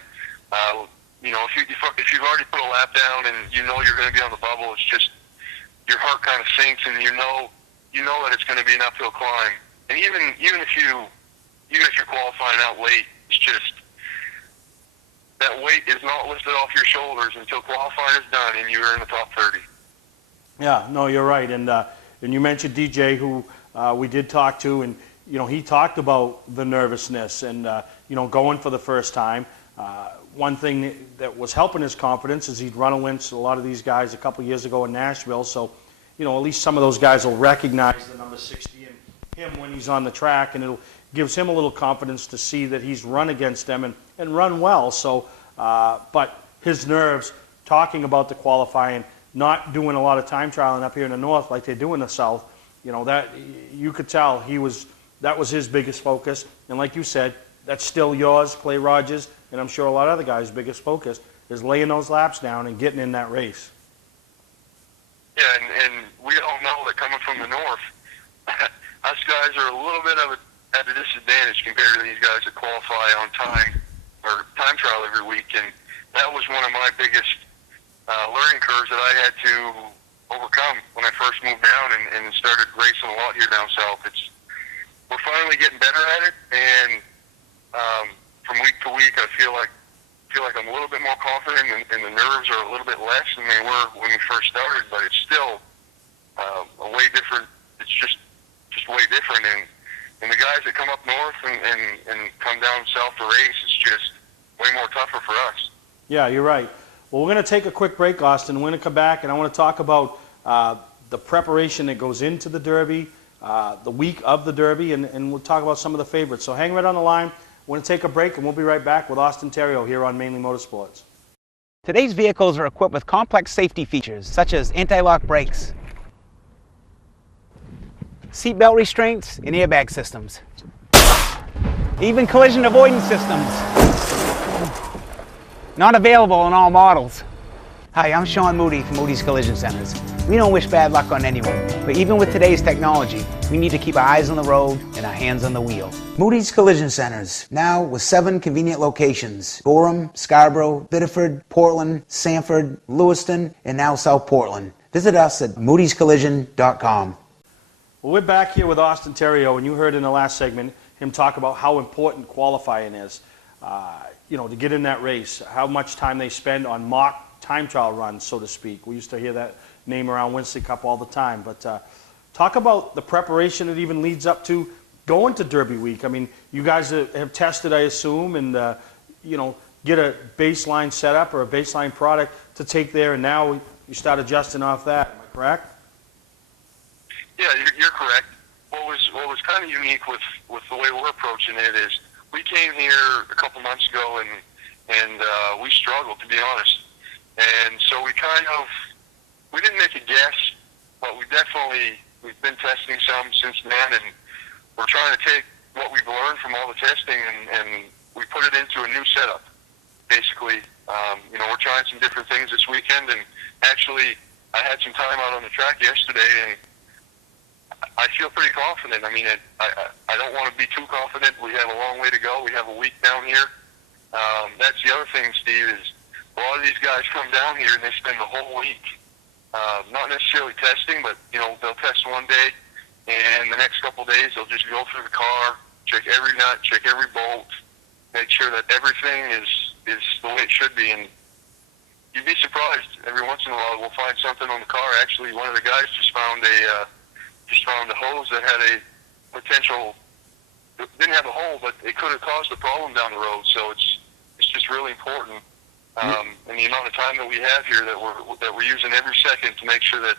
If you've already put a lap down and you're going to be on the bubble, it's just your heart kind of sinks, and you know that it's going to be an uphill climb. And even if you're qualifying out late, It's just that weight is not lifted off your shoulders until qualifying is done and you're in the top 30. Yeah, no, you're right. And you mentioned DJ, who we did talk to, and he talked about the nervousness and going for the first time. One thing that was helping his confidence is he'd run against a lot of these guys a couple years ago in Nashville. So, at least some of those guys will recognize the number 60 and him when he's on the track, and it gives him a little confidence to see that he's run against them and run well. So, but his nerves, talking about the qualifying, not doing a lot of time trialing up here in the north like they do in the south, that you could tell that was his biggest focus. And like you said, that's still yours, Clay Rogers, and I'm sure a lot of other guys' biggest focus is laying those laps down and getting in that race. Yeah, and we all know that coming from the north, us guys are a little bit at a disadvantage compared to these guys that qualify on time or time trial every week, and that was one of my biggest learning curves that I had to overcome when I first moved down and started racing a lot here down south. We're finally getting better at it, and from week to week, I feel like I'm a little bit more confident, and the nerves are a little bit less than they were when we first started. But it's still a way different. It's just way different, and the guys that come up north and come down south to race, it's just way more tougher for us. Yeah, you're right. Well, we're going to take a quick break, Austin. We're going to come back, and I want to talk about the preparation that goes into the Derby, the week of the Derby, and we'll talk about some of the favorites. So hang right on the line. We're going to take a break, and we'll be right back with Austin Theriault here on Mainly Motorsports. Today's vehicles are equipped with complex safety features, such as anti-lock brakes, seatbelt restraints, and airbag systems, even collision avoidance systems. Not available in all models. Hi, I'm Sean Moody from Moody's Collision Centers. We don't wish bad luck on anyone, but even with today's technology, we need to keep our eyes on the road and our hands on the wheel. Moody's Collision Centers, now with 7 convenient locations: Gorham, Scarborough, Biddeford, Portland, Sanford, Lewiston, and now South Portland. Visit us at moodyscollision.com. Well, we're back here with Austin Theriault, and you heard in the last segment him talk about how important qualifying is. To get in that race, how much time they spend on mock time trial runs, so to speak. We used to hear that name around Winston Cup all the time. But talk about the preparation that even leads up to going to Derby week. I mean, you guys have tested, I assume, and get a baseline setup or a baseline product to take there, and now you start adjusting off that. Am I correct? Yeah, you're correct. What was kind of unique with the way we're approaching it is we came here a couple months ago and we struggled, to be honest. And so we didn't make a guess, but we've been testing some since then, and we're trying to take what we've learned from all the testing and we put it into a new setup. Basically, we're trying some different things this weekend, and actually I had some time out on the track yesterday, and I feel pretty confident. I mean, I don't want to be too confident. We have a long way to go. We have a week down here. That's the other thing, Steve, is a lot of these guys come down here and they spend the whole week, not necessarily testing, but, they'll test one day, and the next couple of days they'll just go through the car, check every nut, check every bolt, make sure that everything is the way it should be. And you'd be surprised. Every once in a while we'll find something on the car. Actually, one of the guys just found a hose that had a potential, it didn't have a hole, but it could have caused a problem down the road. So it's just really important, and the amount of time that we have here that we're using every second to make sure that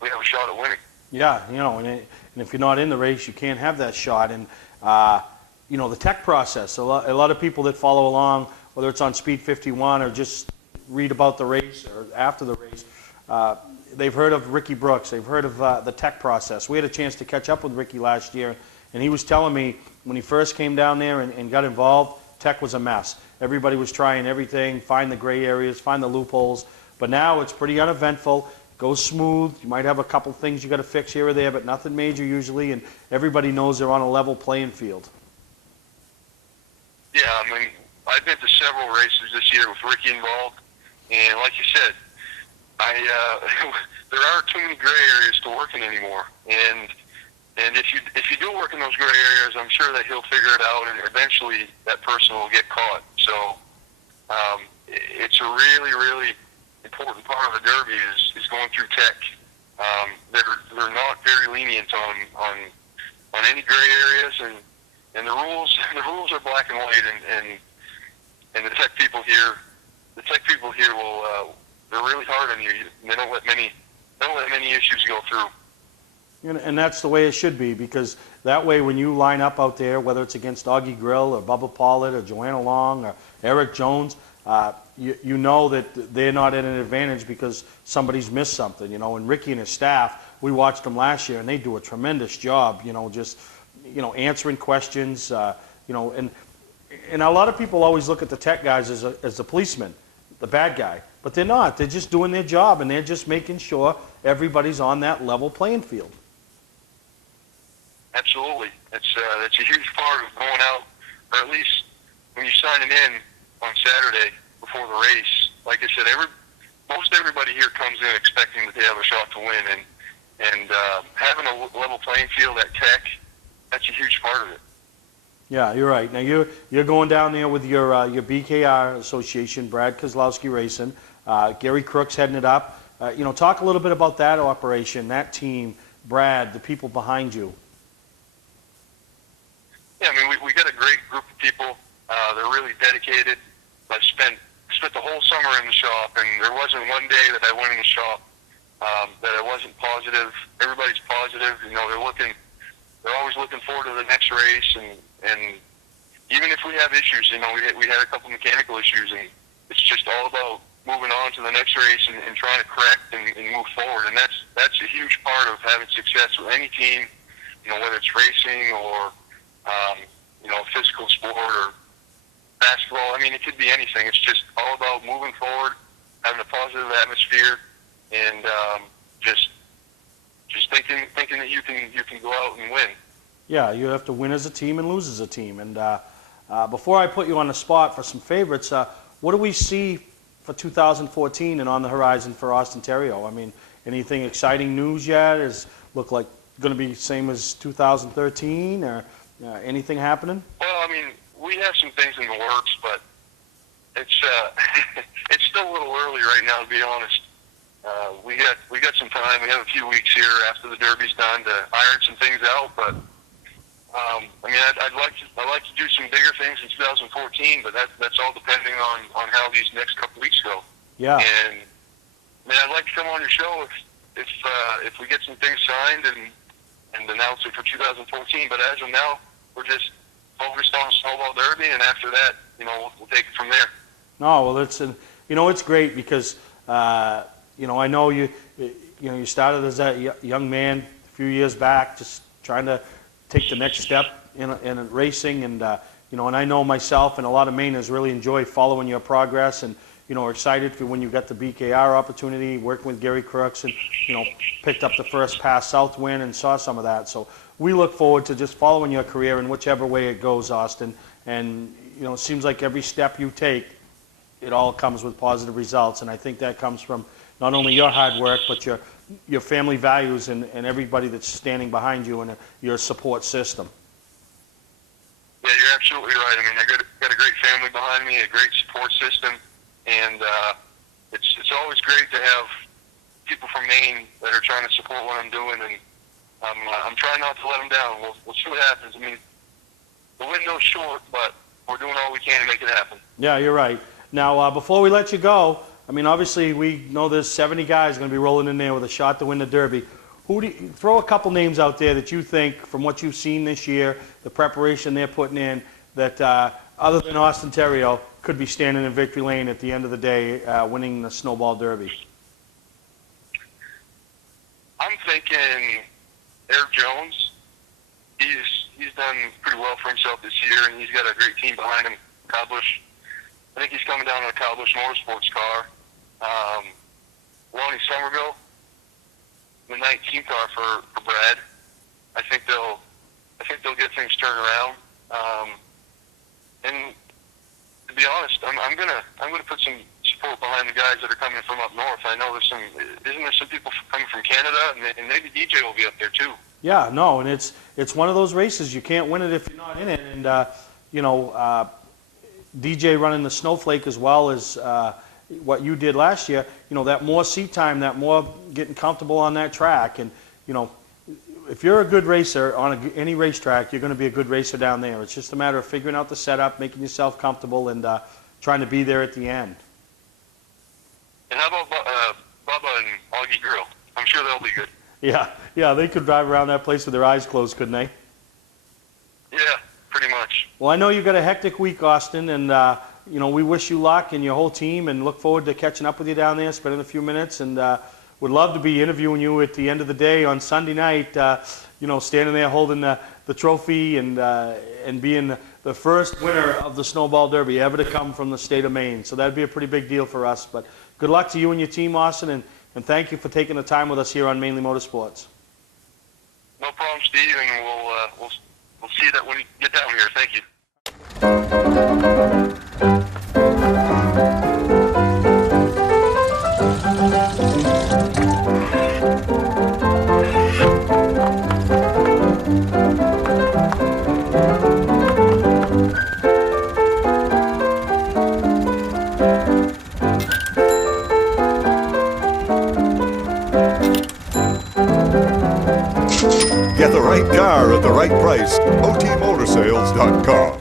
we have a shot at winning. Yeah, and if you're not in the race, you can't have that shot. And the tech process. A lot of people that follow along, whether it's on Speed 51 or just read about the race or after the race. They've heard of Ricky Brooks. They've heard of the tech process. We had a chance to catch up with Ricky last year, and he was telling me when he first came down there and got involved, tech was a mess. Everybody was trying everything, find the gray areas, find the loopholes. But now it's pretty uneventful, goes smooth. You might have a couple things you got to fix here or there, but nothing major usually, and everybody knows they're on a level playing field. Yeah, I mean, I've been to several races this year with Ricky involved, and like you said, there aren't too many gray areas to work in anymore. And And if you do work in those gray areas, I'm sure that he'll figure it out, and eventually that person will get caught. So it's a really, really important part of the Derby is going through tech. They're not very lenient on any gray areas, and the rules are black and white, and the tech people here will they're really hard on you. They don't let many issues go through. And that's the way it should be, because that way when you line up out there, whether it's against Augie Grill or Bubba Pollard or Joanna Long or Eric Jones, you know that they're not at an advantage because somebody's missed something, you know. And Ricky and his staff, we watched them last year, and they do a tremendous job, you know, just, you know, answering questions, you know, and a lot of people always look at the tech guys as the policeman, the bad guy, but they're not. They're just doing their job, and they're just making sure everybody's on that level playing field. Absolutely. That's a huge part of going out, or at least when you're signing in on Saturday before the race. Like I said, most everybody here comes in expecting that they have a shot to win, and having a level playing field at Tech, that's a huge part of it. Yeah, you're right. Now you're going down there with your BKR association, Brad Kozlowski Racing. Gary Crook's heading it up. You know, talk a little bit about that operation, that team, Brad, the people behind you. Yeah, I mean, we got a great group of people. They're really dedicated. I spent the whole summer in the shop, and there wasn't one day that I went in the shop that I wasn't positive. Everybody's positive. You know, they're always looking forward to the next race, and even if we have issues, you know, we had a couple mechanical issues, and it's just all about moving on to the next race and trying to correct and move forward. And that's a huge part of having success with any team, you know, whether it's racing or you know, physical sport or basketball. I mean, it could be anything. It's just all about moving forward, having a positive atmosphere, and just thinking that you can go out and win. Yeah, you have to win as a team and lose as a team. And before I put you on the spot for some favorites, what do we see for 2014 and on the horizon for Austin Terrio? I mean, anything exciting news yet? Is look like going to be the same as 2013 or? Anything happening? Well, I mean, we have some things in the works, but it's it's still a little early right now, to be honest. We got some time. We have a few weeks here after the Derby's done to iron some things out. But I mean, I'd like to do some bigger things in 2014, but that's all depending on how these next couple weeks go. Yeah. And I mean, I'd like to come on your show if we get some things signed and announce it for 2014. But as of now, we're just focused on Snowball Derby, and after that, you know, we'll take it from there. No, well, it's great because you know, I know you started as a young man a few years back, just trying to take the next step in racing, and you know, and I know myself and a lot of Mainers really enjoy following your progress, and you know, are excited for when you got the BKR opportunity, working with Gary Crooks, and you know, picked up the first Pass South win and saw some of that. So we look forward to just following your career in whichever way it goes, Austin. And you know, it seems like every step you take, it all comes with positive results. And I think that comes from not only your hard work, but your family values and everybody that's standing behind you and your support system. Yeah, you're absolutely right. I mean, I got a great family behind me, a great support system, and it's always great to have people from Maine that are trying to support what I'm doing, and I'm trying not to let them down. We'll see what happens. I mean, the window's short, but we're doing all we can to make it happen. Yeah, you're right. Now, before we let you go, I mean, obviously we know there's 70 guys going to be rolling in there with a shot to win the Derby. Throw a couple names out there that you think, from what you've seen this year, the preparation they're putting in, that other than Austin Terrio, could be standing in victory lane at the end of the day, winning the Snowball Derby. I'm thinking Eric Jones. He's done pretty well for himself this year, and he's got a great team behind him. Cobblish. I think he's coming down in a Cobblish Motorsports car. Lonnie Somerville, the 19 car for Brad. I think they'll get things turned around. And to be honest, I'm gonna put some support behind the guys that are coming from up north. I know isn't there some people coming from Canada, and maybe DJ will be up there too. Yeah, no, and it's one of those races, you can't win it if you're not in it. And, you know, DJ running the Snowflake as well as what you did last year, you know, that more seat time, that more getting comfortable on that track. And, you know, if you're a good racer on any racetrack, you're going to be a good racer down there. It's just a matter of figuring out the setup, making yourself comfortable, and trying to be there at the end. And how about Bubba and Augie Grill? I'm sure they'll be good. Yeah, they could drive around that place with their eyes closed, couldn't they? Yeah, pretty much. Well, I know you've got a hectic week, Austin, and you know, we wish you luck and your whole team, and look forward to catching up with you down there, spending a few minutes, and would love to be interviewing you at the end of the day on Sunday night. You know, standing there holding the trophy and being the first winner of the Snowball Derby ever to come from the state of Maine. So that'd be a pretty big deal for us. But good luck to you and your team, Austin, and thank you for taking the time with us here on Mainly Motorsports. No problem, Steve, and we'll see that when you get down here. Thank you. Get the right car at the right price. OTMotorsales.com.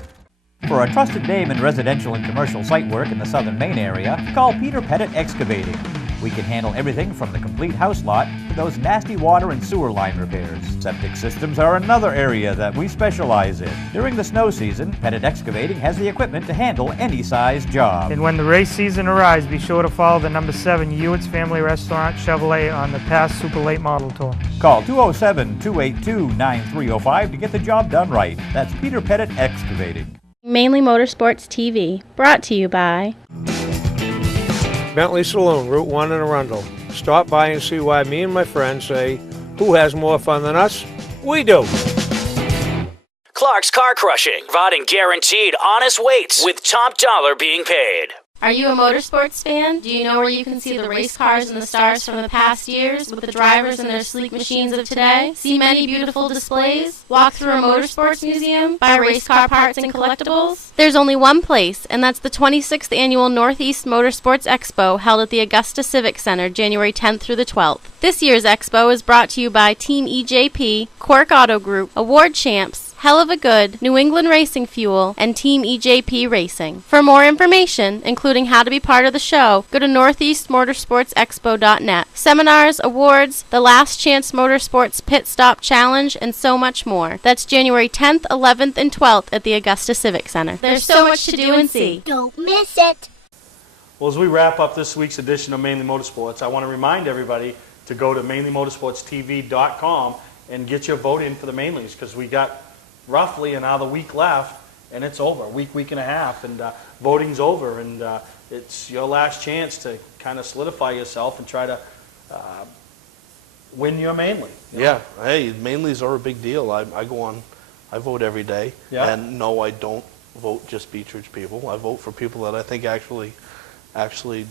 For a trusted name in residential and commercial site work in the southern Maine area, call Peter Pettit Excavating. We can handle everything from the complete house lot to those nasty water and sewer line repairs. Septic systems are another area that we specialize in. During the snow season, Pettit Excavating has the equipment to handle any size job. And when the race season arrives, be sure to follow the number 7 Ewan's Family Restaurant Chevrolet on the past Super Late Model Tour. Call 207-282-9305 to get the job done right. That's Peter Pettit Excavating. Mainly Motorsports TV, brought to you by Bentley Saloon, Route 1 in Arundel. Stop by and see why me and my friends say, who has more fun than us? We do. Clark's Car Crushing, providing guaranteed honest weights with top dollar being paid. Are you a motorsports fan? Do you know where you can see the race cars and the stars from the past years with the drivers and their sleek machines of today? See many beautiful displays? Walk through a motorsports museum? Buy race car parts and collectibles? There's only one place, and that's the 26th Annual Northeast Motorsports Expo held at the Augusta Civic Center January 10th through the 12th. This year's expo is brought to you by Team EJP, Quirk Auto Group, Award Champs, Hell of a Good, New England Racing Fuel, and Team EJP Racing. For more information, including how to be part of the show, go to northeastmotorsportsexpo.net. Seminars, awards, the Last Chance Motorsports Pit Stop Challenge, and so much more. That's January 10th, 11th, and 12th at the Augusta Civic Center. There's so much to do and see. Don't miss it. Well, as we wrap up this week's edition of Mainly Motorsports, I want to remind everybody to go to mainlymotorsportstv.com and get your vote in for the Mainlys, because we got roughly another week left, and it's over. Week and a half, and voting's over, and it's your last chance to kind of solidify yourself and try to win your Mainly. Yeah, hey, Mainlys are a big deal. I go on, I vote every day, and no, I don't vote just Beechridge people. I vote for people that I think actually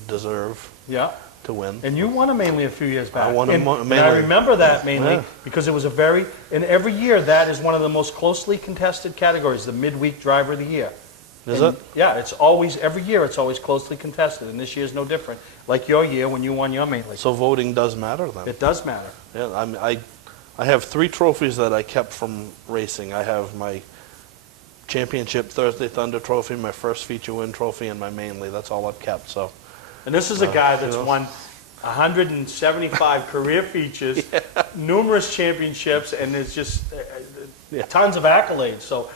deserve to win. And you won a Mainly a few years back. I won a Mainly. And I remember that Mainly because it was and every year that is one of the most closely contested categories, the midweek driver of the year. Is it? Yeah, it's always, every year it's always closely contested, and this year's no different. Like your year when you won your Mainly. So voting does matter then? It does matter. Yeah, I have 3 trophies that I kept from racing. I have my championship Thursday Thunder trophy, my first feature win trophy, and my Mainly. That's all I've kept, so. And this is a guy that's won 175 career features, numerous championships, and there's just tons of accolades. So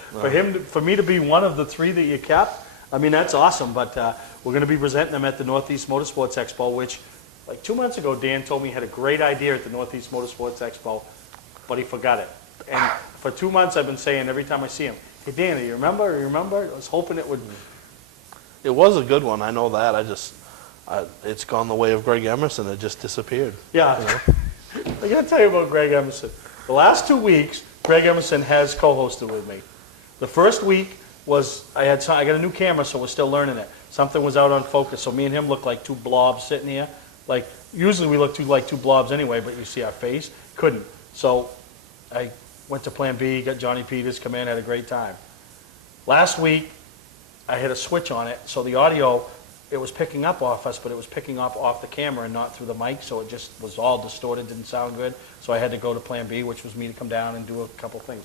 for me to be one of the 3 that you kept, I mean, that's awesome. But we're going to be presenting them at the Northeast Motorsports Expo, which, like 2 months ago, Dan told me he had a great idea at the Northeast Motorsports Expo, but he forgot it. And for 2 months, I've been saying every time I see him, "Hey, Dan, do you remember? You remember?" I was hoping it would. It was a good one. I know that. It's gone the way of Greg Emerson. It just disappeared. Yeah. I got to tell you about Greg Emerson. The last 2 weeks, Greg Emerson has co-hosted with me. The first week was, I got a new camera, so we're still learning it. Something was out on focus, so me and him looked like 2 blobs sitting here. Like, usually we look like 2 blobs anyway, but you see our face. Couldn't. So I went to Plan B, got Johnny Peters come in, had a great time. Last week, I hit a switch on it, so the audio, it was picking up off us, but it was picking up off the camera and not through the mic, so it just was all distorted, didn't sound good. So I had to go to Plan B, which was me to come down and do a couple things.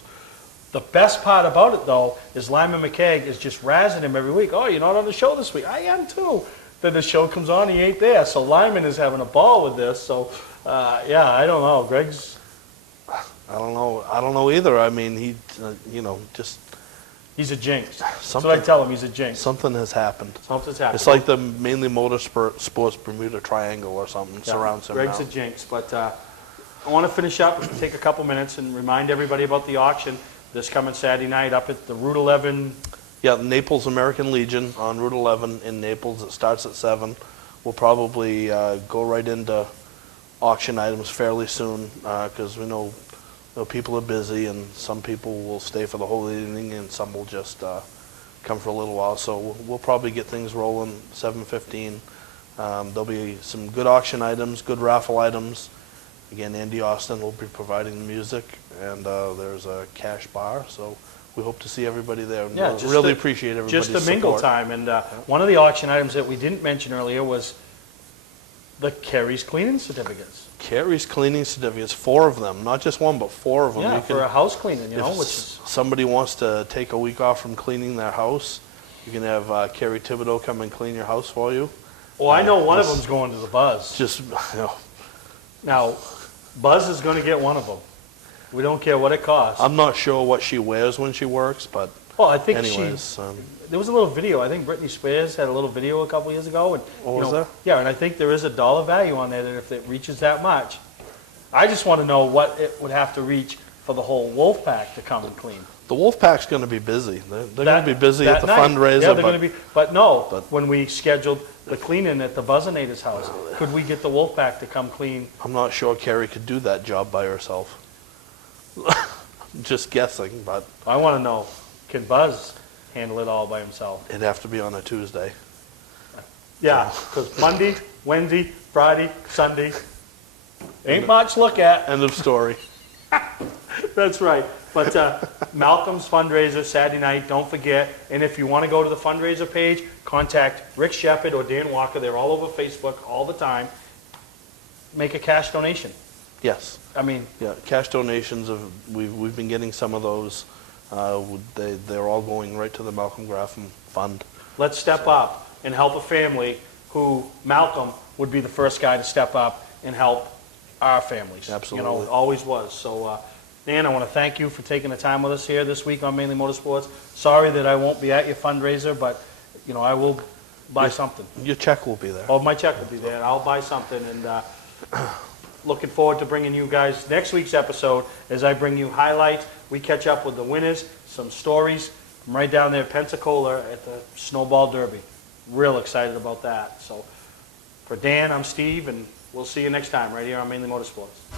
The best part about it, though, is Lyman McKeag is just razzing him every week. Oh, you're not on the show this week. I am, too. Then the show comes on, he ain't there. So Lyman is having a ball with this. So, yeah, I don't know. Greg's... I don't know either. I mean, he, just... He's a jinx. That's what I tell him. He's a jinx. Something has happened. Something's happened. It's like the Mainly Motorsports Bermuda Triangle or something surrounds him Greg's now. a jinx. But I want to finish up and take a couple minutes and remind everybody about the auction this coming Saturday night up at the Route 11. Yeah, Naples American Legion on Route 11 in Naples. It starts at 7. We'll probably go right into auction items fairly soon because we know people are busy and some people will stay for the whole evening and some will just come for a little while. So we'll probably get things rolling 7:15. There'll be some good auction items, good raffle items. Again, Andy Austin will be providing the music, and there's a cash bar. So we hope to see everybody there. And Yeah, really appreciate everybody's just the mingle support. time. And one of the auction items that we didn't mention earlier was the Kerry's cleaning certificates. Kerry's cleaning certificates, 4 of them, not just one, but 4 of them. Yeah, You for a house cleaning, you know, if which is... somebody wants to take a week off from cleaning their house, you can have Kerry Thibodeau come and clean your house for you. Well, I know one of them's going to the Buzz. Just, Now, Buzz is going to get one of them. We don't care what it costs. I'm not sure what she wears when she works, but Well, I think anyways. There was a little video. I think Britney Spears had a little video a couple years ago. And, Was there? Yeah, and I think there is a dollar value on there that if it reaches that much. I just want to know what it would have to reach for the whole wolf pack to come and clean. The wolf pack's going to be busy. They're going to be busy that at the night. fundraiser. Yeah, they're going to be. But when we scheduled the cleaning at the Buzzinator's house, could we get the wolf pack to come clean? I'm not sure Kerry could do that job by herself. Just guessing, but I want to know, can Buzz handle it all by himself? it'd have to be on a Tuesday. Yeah, because Monday, Wednesday, Friday, Sunday, ain't much to look at. End of story. That's right. But Malcolm's fundraiser Saturday night, don't forget. And if you want to go to the fundraiser page, contact Rick Shepard or Dan Walker. They're all over Facebook all the time. Make a cash donation. Yes. I mean, yeah, cash donations. We've been getting some of those. They're all going right to the Malcolm Graham Fund. Let's step up and help a family who Malcolm would be the first guy to step up and help our families. Absolutely. You know, always was. So, Dan, I want to thank you for taking the time with us here this week on Mainly Motorsports. Sorry that I won't be at your fundraiser, but, you know, I will buy something. Your check will be there. Oh, my check will be there. I'll buy something, and looking forward to bringing you guys next week's episode as I bring you highlights. We catch up with the winners, some stories. I'm right down there, Pensacola, at the Snowball Derby. Real excited about that. So for Dan, I'm Steve, and we'll see you next time right here on Mainly Motorsports.